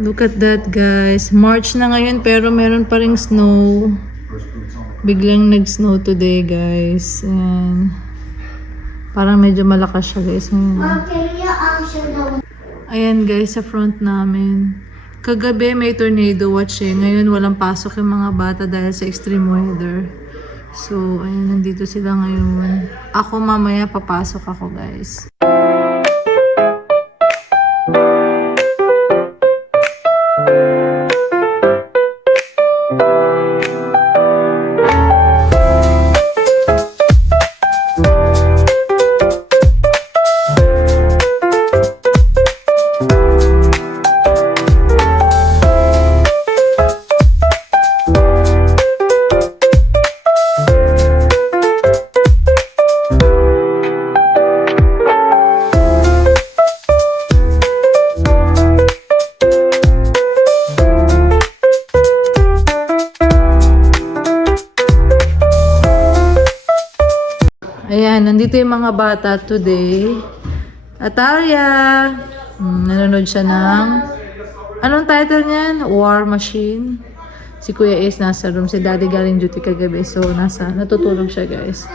Look at that, guys. March na ngayon pero meron pa ring snow. Biglang nag-snow today, guys. And parang medyo malakas siya, guys. Ayan, guys, sa front namin. Kagabi may tornado watch eh. Ngayon walang pasok yung mga bata dahil sa extreme weather. So, ayan, nandito sila ngayon. Ako mamaya papasok ako, guys. Ayan, nandito yung mga bata today. Atalia! Nanonood siya ng... Anong title niyan? War Machine. Si Kuya Ace nasa room. Si Daddy galing duty kagabi. So, natutulog siya, guys.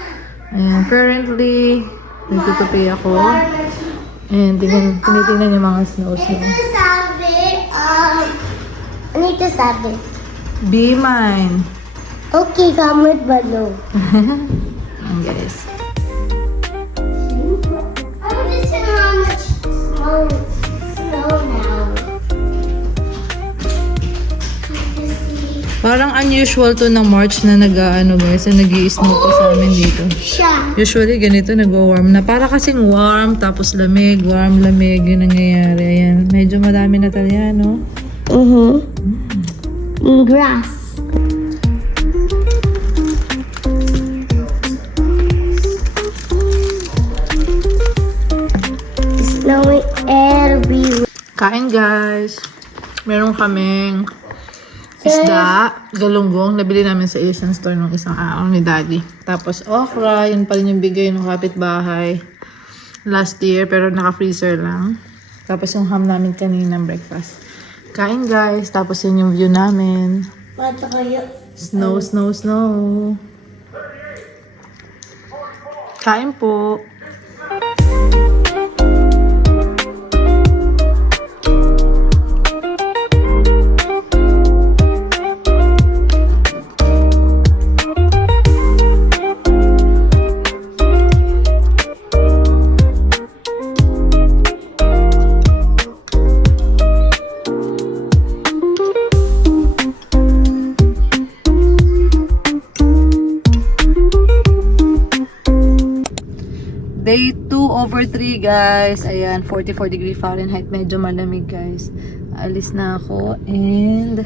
Ayan, currently, nagtutupi ako. And tinitingnan yung mga snows niya. I need to stop it. Be mine. Okay, comment below. Ayan, guys. Snow now. Parang unusual to ng March na guys, na nag-i-snow pa sa amin dito. Usually ganito nag-warm na. Para kasing warm, tapos lamig, warm, lamig, yun nangyayari. Ayan, medyo madami na talaga, no? Grass. Snowing everywhere. Kain, guys. Meron kaming isda, galunggong. Nabili namin sa Asian store nung isang araw ni Daddy. Tapos okra, yun pa rin yung bigay ng kapitbahay last year, pero naka-freezer lang. Tapos yung ham namin kanina breakfast. Kain, guys. Tapos yun yung view namin. Snow, snow, snow. Kain po. Day 2/3, guys. Ayan, 44 degree Fahrenheit. Medyo malamig, guys. Alis na ako. And,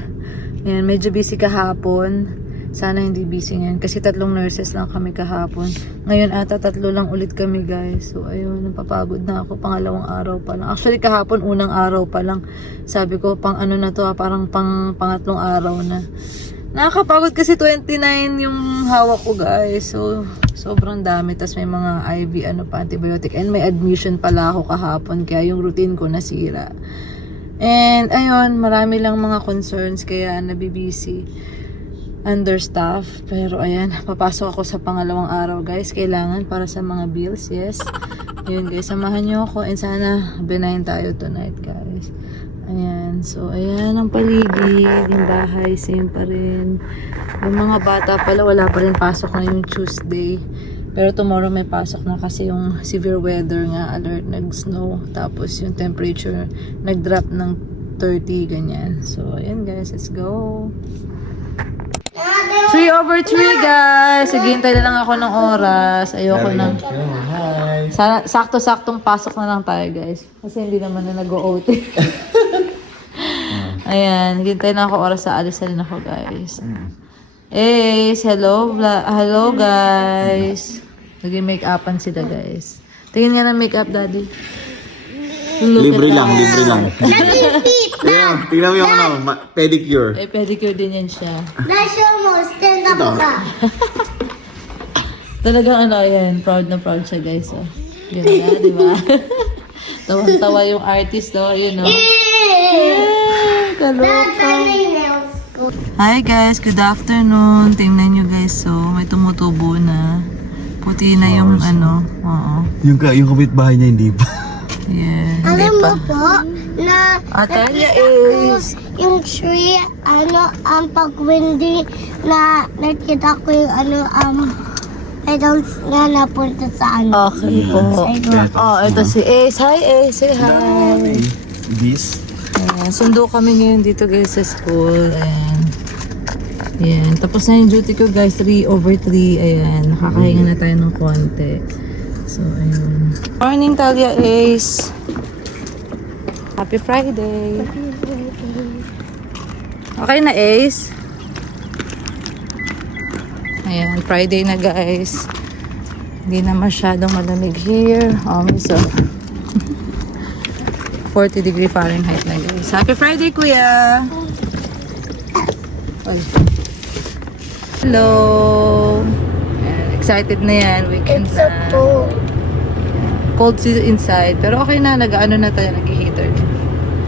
ayan, medyo busy kahapon. Sana hindi busy ngayon. Kasi 3 nurses lang kami kahapon. Ngayon ata 3 lang ulit kami, guys. So, ayun, napapagod na ako. Pangalawang araw pa lang. Actually, kahapon, unang araw pa lang. Sabi ko, pang ano na to, parang pangatlong araw na. Nakakapagod kasi 29 yung hawak ko, guys. So, sobrang dami. Tapos may mga IV, antibiotic. And may admission pala ako kahapon. Kaya yung routine ko nasira. And, ayun, marami lang mga concerns. Kaya nabibisi. Understaff. Pero, ayan, papasok ako sa pangalawang araw, guys. Kailangan para sa mga bills, yes. Ayun, guys, samahan nyo ako. And sana, benign tayo tonight, guys. Ayan. So, ayan ang paligid. Yung bahay, same pa rin. Yung mga bata pala, wala pa rin pasok na yung Tuesday. Pero tomorrow may pasok na kasi yung severe weather nga, alert, nag-snow. Tapos yung temperature, nag-drop ng 30, ganyan. So, ayan guys, let's go. 3/3, guys. Naghihintay na lang ako ng oras. Ayoko na. Sakto-saktong pasok na lang tayo, guys. Kasi hindi naman na nag-OT. Ayan, hintay na ako oras sa alis na rin ako, guys. Hello, hello, guys. Nag-make-upan sila, guys. Tingin nga ng make-up, Daddy. Libre lang. Yeah, tingnan mo yung pedicure. Pedicure din yan siya. Show mo, stand up ka. Talagang yan, proud na proud siya, guys. Oh. Ganda, di ba? Tawang-tawa yung artist, oh, yun, oh. That's my nails. Hi guys, good afternoon. Tingnan nyo guys, so may tumutubo na. Puti na yung ano. Oo. Yung kapitbahay niya hindi pa. Yeah. Alam mo po, na Atalia is... yung tree, pag windy, na nakita ko yung petals nga napunta sa Okay po. Oh, ito si Ace. Hi Ace, say hi. This? Ayan, sundo kami ngayon dito guys sa school. Ayan. Ayan. Tapos na yung duty ko guys, 3/3. Ayan. Nakakahinga na tayo ng konti. So, ayan. Morning Talia Ace. Happy Friday. Okay na Ace? Ayan, Friday na guys. Hindi na masyadong malamig here. So 40 degree Fahrenheit na guys. Happy Friday, Kuya! Ay. Hello! Ayan, excited na yan. Weekend It's so na. cold. Cold inside. Pero okay na. Nag-ano na tayo. Nag-heater.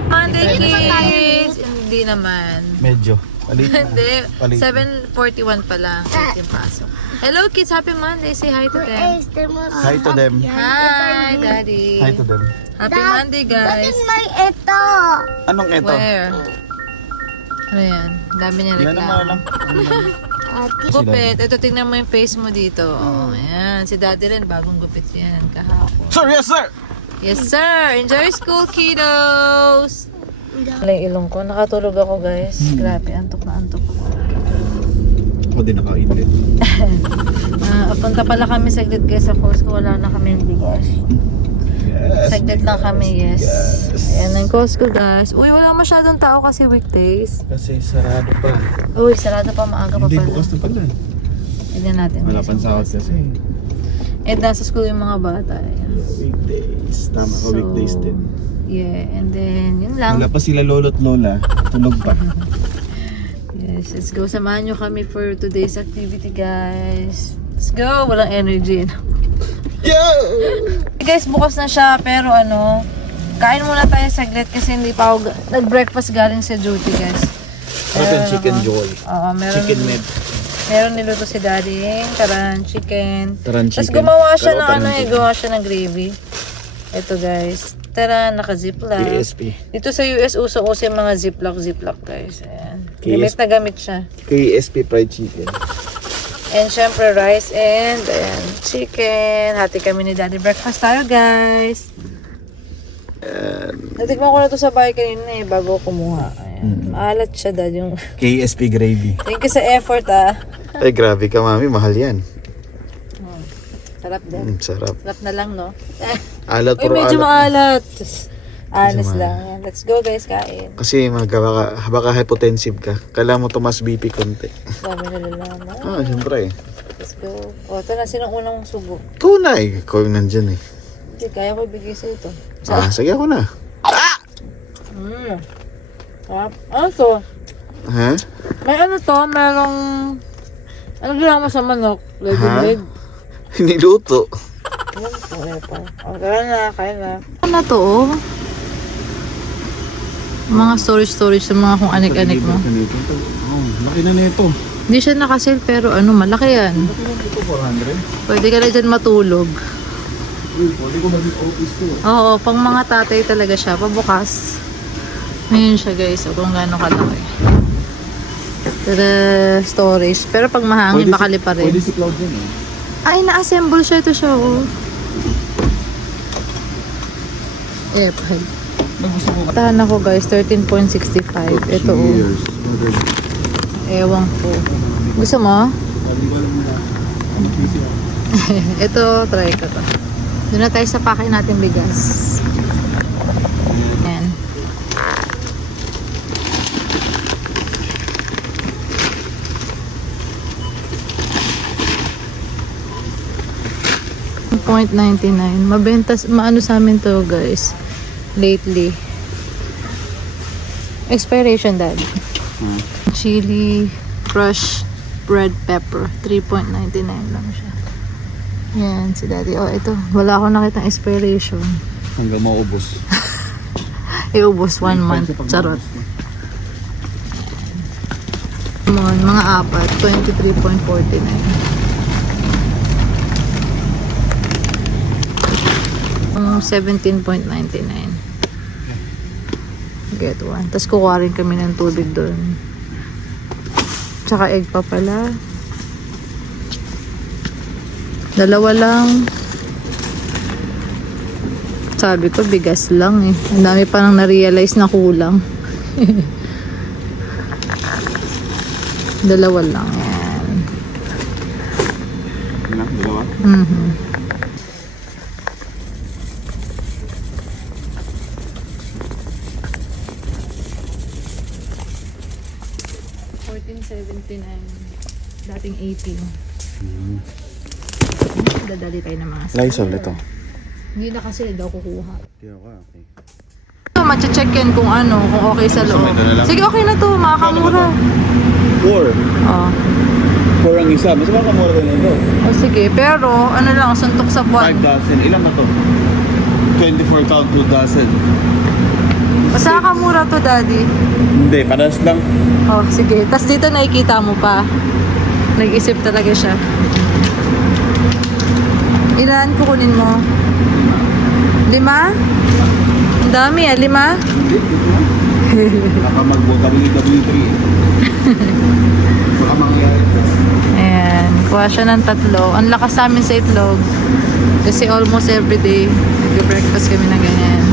Monday kids! Hindi naman. Medyo. Hindi. Palit. 7:41 pa lang. Yung pasok. Hello kids! Happy Monday! Say hi to them. Hi to them. Hi, Daddy. Hi to them. Happy Monday, guys. May ito. Anong ito? Where? Ano yan? Dami niya Yan naman reklamo. lang. Gupit. Ito, tingnan mo yung face mo dito. Oh, ayan. Si Daddy rin, bagong gupit yan. Kahapon. Sir, yes sir! Yes, sir! Enjoy school, kiddos! Wala yung ilong ko. Nakatulog ako, guys. Grabe, antok na antok ako. Ako din nakainit. Punta pala kami saglit, guys, sa Costco. Wala na kami bigas. Saglit lang kami, yes. Ayan ang Costco, guys. Uy, wala masyadong tao kasi weekdays. Kasi sarado pa. Uy, sarado pa, maaga pa Hindi, pala. bukas na pala. Tignan natin. Wala guys, pang yung sahod bukas. kasi. Eh, nasa school yung mga bata. Ayan. Weekdays. Tama ka, weekdays din. Yeah, and then, yun lang. Wala pa sila lolo't lola. Tulog pa. Yes, let's go. Samahan nyo kami for today's activity, guys. Let's go. Walang energy. Yeah! Guys, bukas na siya, pero kain muna tayo saglit kasi hindi pa ako nag-breakfast galing sa duty, guys. Meron chicken joy. Oo, meron. Chicken med. Meron niluto si Daddy, karan chicken. Taran Tapos chicken. gumawa siya Pero ng taran chicken. gumawa siya ng gravy. Ito guys. Tara, naka-ziplock. KSP. Dito sa US, uso-uso yung mga ziplock, guys. Ayan. KSP. Gamit na gamit siya. KSP fried chicken. And syempre, rice and ayan, chicken. Hati kami ni Daddy. Breakfast tayo, guys. Natikman ko na to sa bahay kanina bago ko kumuha. Ayan. Maalat siya, Dad. Yung... KSP gravy. Thank you sa effort, Ay, grabe ka, mami. Mahal yan. Sarap din. Sarap. Sarap na lang, no? Alat Uy, puro medyo alat. maalat. Honest lang. Yan. Let's go, guys. Kain. Kasi baka hypotensive ka. Kailangan mo tumas BP konti. Dami na lalaman. Siyempre. Let's go. O, ito na. Sinong unang subo? Tunay. Ikaw yung nandyan eh. Hindi, kaya ko ibigay sa ito. Sige ako na. Sarap. Ano to? Ha? May ano to? Merong... Ano ginawa mo sa manok? Leg. Niluto. Ano to? O, kaya na. Ano to, oh? Mga storage sa mga kung anik-anik mo. Laki na nito. Hindi siya nakasale pero malaki yan. Ito 400. Pwede ka na dyan matulog. Pwede ko maging office to. Oo, pang mga tatay talaga siya. Pabukas. Ngayon siya guys. O kung gaano kalaki. Tara, storage. Pero pag mahangin, bakali pa rin. Pwede si Cloud yun eh. Ay, na-assemble siya. Ito siya, oh. Pahal. Tahan ako guys, 13.65. Ito, oh. Ewan ko. Gusto mo? Ito, try ko to. Doon na tayo sa pake natin bigas. Ayan. $0.99. Mabenta, maano sa amin to guys. Lately. Expiration, Dad. Chili, crushed red pepper. 3.99 lang siya. Yan, si Daddy. Oh, ito. Wala akong nakitang expiration. Hanggang maubos. Iubos 1 month. Charot. Mon, mga apat, 23.49. Ang 17.99. Get one. Tapos kukuha rin kami ng tubig doon. Tsaka egg pa pala. Dalawa lang. Sabi ko, bigas lang eh. Ang dami pa nang na-realize na kulang. Dalawa lang yan. Dalawa? Mhm. $14.79. Dating 18. Dadali tayo ng mga Lysol ito. Hindi na kasi daw kukuha. Okay. So, mache-check yan kung ano, kung okay sa loob. ito na lang? Sige, okay na to, makakamura. 4. Oh. 4 ang isa. Mas makamura din ito. Oh, sige, pero ano lang, suntok sa buwan. 5 dozen. Ilan na to? 24 count 2 dozen. Mas nakakamura to, daddy. Hindi, paras lang. Oh, sige. Tapos dito nakikita mo pa. Nag-isip talaga siya. Ilan kukunin mo? 5? Ang dami ah, 5? Hindi, baka mag-W3 eh. Baka mangyari. Ayan, kuha siya ng 3. Ang lakas namin sa itlog. Kasi almost everyday, nag-breakfast kami na ganyan.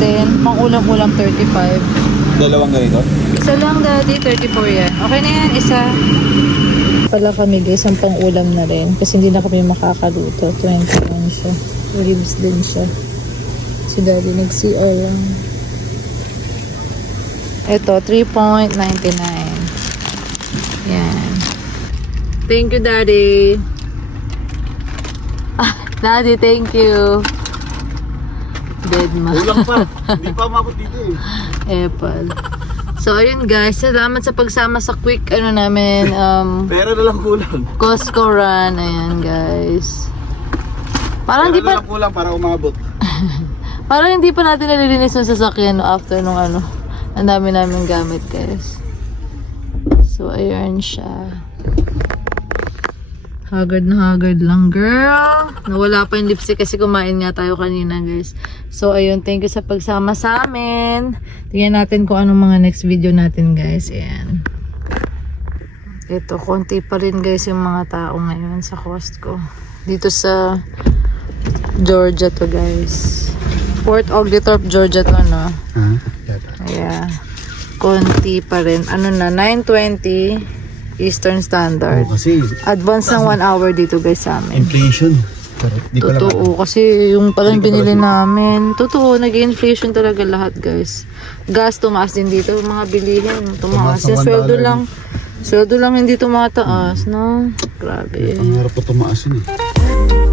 Then, pang ulam-ulam 35. Dalawang ganito? Isa lang, daddy, 34 yan. Okay na yan, isa. Pala kami guys, ang pang ulam na rin. Kasi hindi na kami makakaluto. 21 siya. Ribs din siya. Si daddy nag-CR lang. Ito, 3.99. Yan. Thank you, daddy. Ah, daddy, thank you. Dead ma. Ulang pa. Hindi pa umabot dito eh. Apple. So, ayun guys. Salamat sa pagsama sa quick, ano namin, Pera na lang kulang. Costco run. Ayan guys. Parang hindi Pera na pa, lang kulang para umabot. parang hindi pa natin nalilinis yung sasakyan no, after nung ano. Ang dami namin gamit guys. So, ayun siya. Haggard na haggard lang, girl. Nawala pa yung lipstick kasi kumain nga tayo kanina, guys. So, ayun. Thank you sa pagsama sa amin. Tingnan natin kung anong mga next video natin, guys. Ayan. Ito, konti pa rin, guys, yung mga tao ngayon sa Costco. Dito sa Georgia to, guys. Port Oglethorpe, Georgia to, no? Yeah. Konti pa rin. Ano na, 9:20 Eastern Standard. Kasi Advance ng 1 hour dito guys sa amin. inflation. Di pala Totoo. Kasi yung palang binili namin. Totoo. Nag-inflation talaga lahat guys. Gas tumaas din dito. Mga bilihin. Tumaas. Yung sweldo lang. Sweldo lang hindi tumataas. No? Grabe. Ang harap po tumaas yun eh.